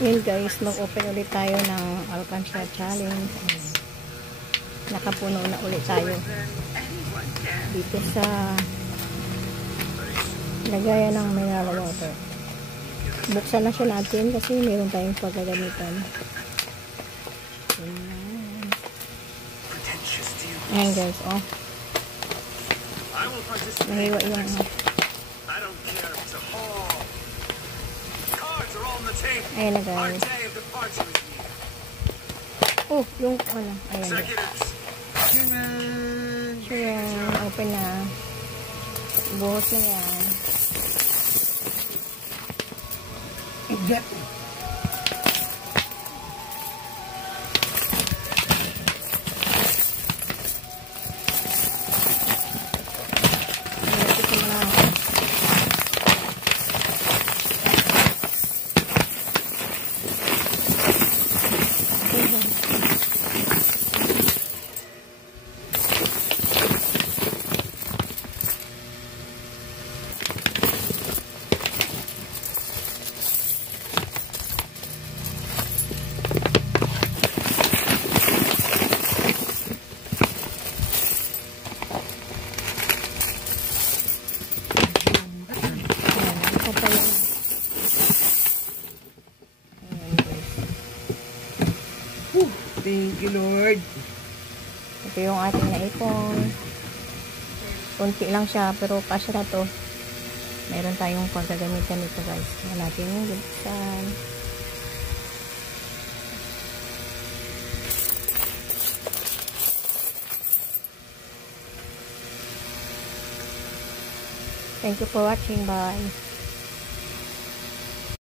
Yun guys, mag-open ulit tayo ng Alcansha Challenge. Nakapuno na ulit tayo dito sa lagayan ng mineral water. Buksan na siya natin kasi meron tayong paggagamitan. Ayan guys, oh. Nahiwa yung ayan na guys. Oh, yung ano, ayan guys. So yan, open na. Buhos na yan. Thank you, Lord. Ito yung ating naipon. Kunti lang siya, pero kasya na to. Meron tayong paggagamitan nito guys. Yan natin yung buksan. Thank you for watching. Bye.